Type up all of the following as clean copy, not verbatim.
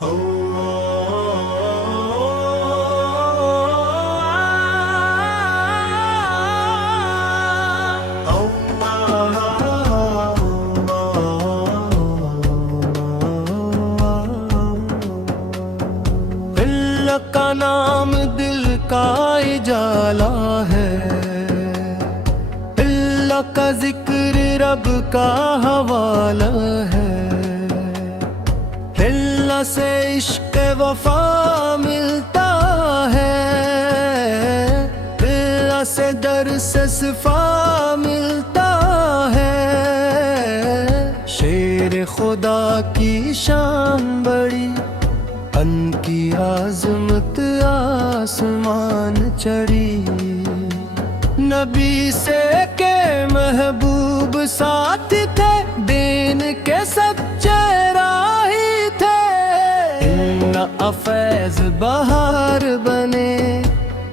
اللہ کا نام دل کا اجالا ہے، اللہ کا ذکر رب کا حوالہ ہے، اللہ سے عشق وفا ملتا ہے، اللہ سے درس صفا ملتا ہے، شیر خدا کی شان بڑی، ان کی عظمت آسمان چڑھی، نبی سے کے محبوب ساتھ تھے، دین کے سچے راہی تھے، فیض بہار بنے،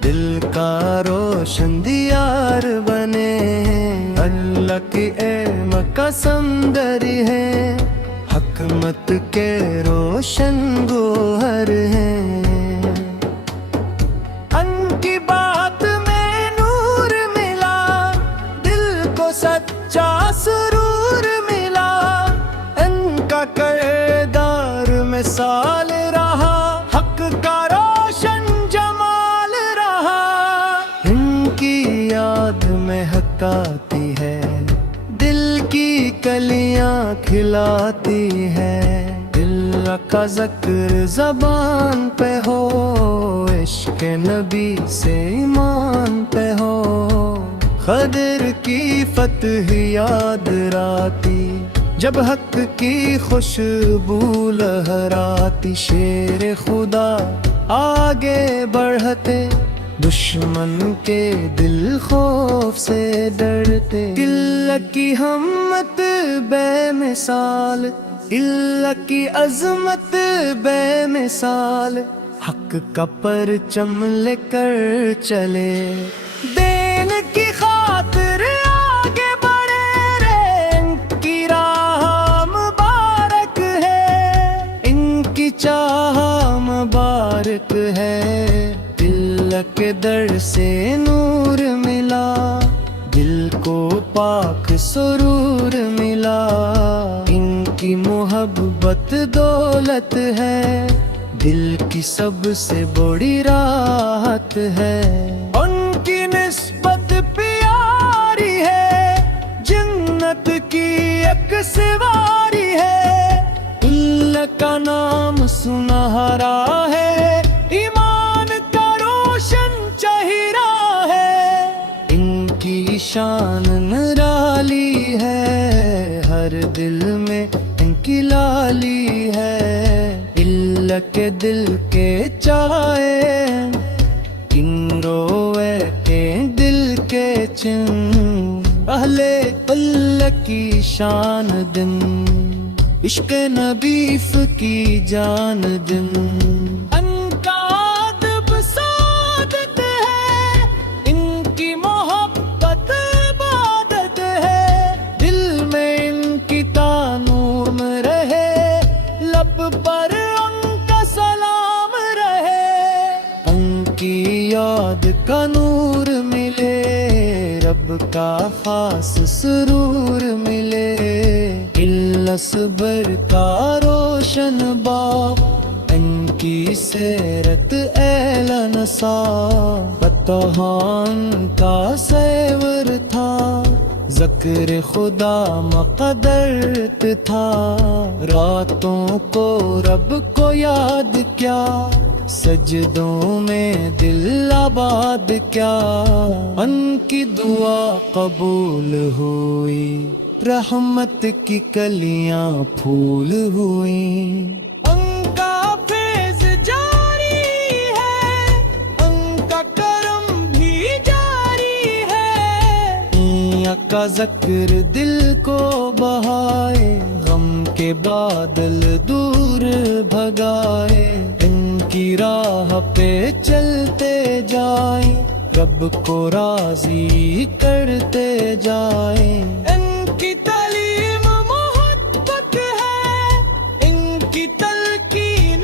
دل کا روشن دیار بنے، اللہ کی علم کا سمندری ہے، حکمت کے روشن گوہر ہیں، ان کی بات میں نور ملا، دل کو سچا سرور ملا، ان کا کردار مثال رہا، حق کا روشن جمال رہا، ان کی یاد میں حق آتی ہے، دل کی کلیاں کھلاتی ہے، اللہ کا ذکر زبان پہ ہو، عشق نبی سے ایمان پہ ہو، خضر کی فتح یاد راتی، جب حق کی خوشبو لہراتی، شیر خدا آگے بڑھتے، دشمن کے دل خوف سے ڈرتے، اللہ کی ہمت بے مثال، اللہ کی عظمت بے مثال، حق کا پرچم لے کر چلے، دین کی خاطر آگے بڑھے رے، ان کی راہ مبارک ہے، ان کی چاہ مبارک ہے، اللہ کے در سے نور ملا، دل کو پاک سرور ملا، ان کی محبت دولت ہے، دل کی سب سے بڑی راحت ہے، ان کی نسبت پیاری ہے، جنت کی ایک سواری ہے، اللہ کا نام سنہرا ہے، ایمان کا روشن چہرہ ہے، ان کی شان نرالی ہے، ہر دل میں ان کی لالی ہے، اللہ کے دل کے چاہے، کن روئے کے دل کے چن، اہل اللہ کی شان دن، عشق نبیف کی جان دن، ان کا ادب سعادت ہے، ان کی محبت عبادت ہے، دل میں ان کی تانوم رہے، لب پر ان کا سلام رہے، ان کی یاد کا نور ملے، رب کا خاص سرور ملے، اللہ صبر کا روشن باغ، ان کی سیرت اعلان سا، فتحان کا سیور تھا، ذکر خدا مقدرت تھا، راتوں کو رب کو یاد کیا، سجدوں میں دل آباد کیا، ان کی دعا قبول ہوئی، رحمت کی کلیاں پھول ہوئیں، ان کا فیض جاری ہے، ان کا کرم بھی جاری ہے، میاں کا ذکر دل کو بہائے، غم کے بادل دور بھگائے، ان کی راہ پہ چلتے جائیں، رب کو راضی کرتے جائیں، ان کی تعلیم محبت ہے، ان کی تلقین